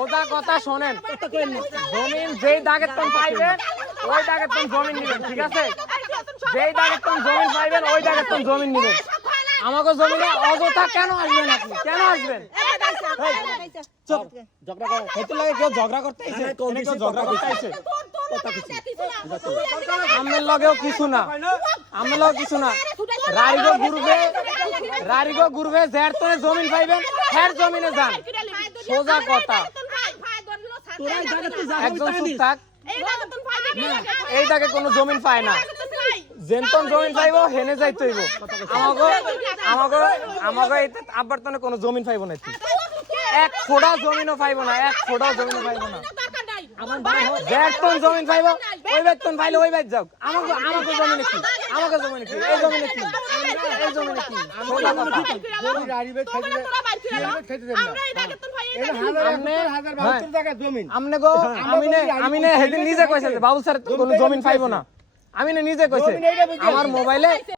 সোজা কথা শোনেন, জমিন যেই দাগের তন পাইবেন ওই দাগের তন জমিন নিবেন, ঠিক আছে? যেই দাগের তন জমিন পাইবেন ওই দাগের তন জমিন নিবেন। আমাকে জমিনে অযথা কেন আসবেন? আপনি কেন আসবেন? আমের লগেও কিছু না, আমের লগে কিছু না। রারিগো ঘুরবে যার তনে জমিন পাইবেন হ্যার জমিনে যান, সোজা কথা। একজন চুপ থাক, এই দাগে কোনো জমিন পায় না, যেনতন জমিন পাইব হেনে যাইতে হইব। আমাকে আব্বার তনে কোনো জমিন পাইব না, এক ফোড়া জমিনও পাইব না, এক ফোড়া জমিনও পাইব না। বেতন জমিন পাইব ওই বেতন পাইলে ওই বাইত যাও। আমাকে জমিনে কি, আমাকে জমিনে কি, এই জমিনে কি, এই জমিনে কি? সোজা কথা। আমি নিজে কইছে বাবু স্যার কোনো জমিন পাইব না, আমি নিজে কইছে আমার মোবাইলে